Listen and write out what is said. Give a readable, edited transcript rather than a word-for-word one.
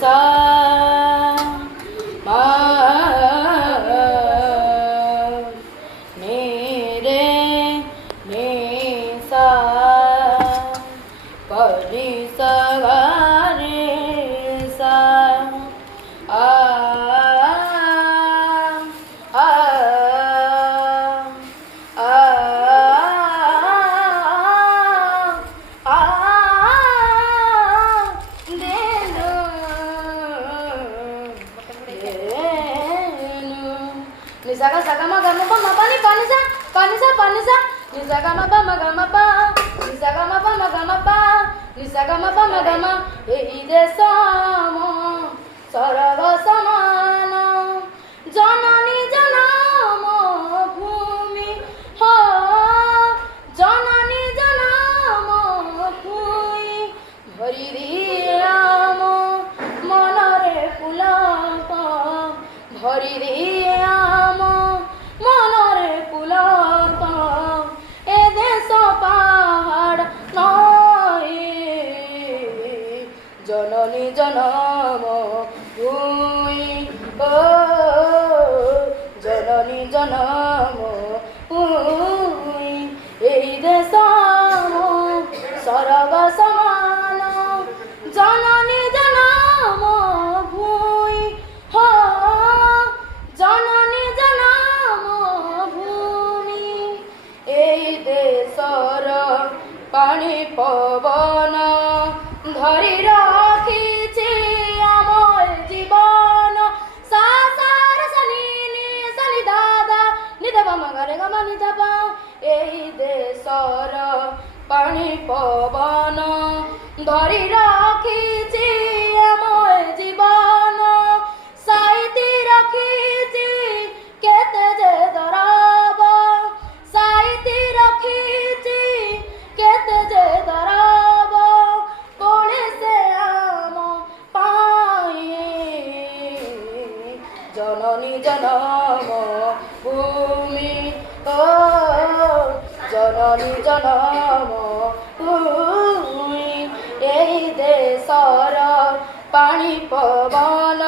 सा मा मेरे ने सा परी सा रे सा आ आ Nisaga saga ma gama pa ma pa ni panisa nisaga ma pa ma gama pa nisaga ma pa ma gama pa nisaga ma pa ma gama ei desamo sarava samana janani janamo bhumi ha janani janamo bhumi bhari diyamo manare pulaka bhari diyamo manare pulaka e deso pahad nai janani janamo bhumi o janani janamo bhumi ei desamo sarava samana janani janamo bhumi ha janani janamo bhumi ei desar pani pavana ধরি রাখিছি আমার জীবন সাসার সানি সানি দাদা নিদবা মগরে গমা নিদবা এই দেশর পানি পবন ধরি রাখিছি আমার জীবন সাইতি রাখিছি কেতে যে দরাব সাইতি রাখিছি কেতে যে দরাব পড়েছে আম পায়ে জননী জনম ভূমি ও জননী জনম ভূমি এই দেশর পানি পবন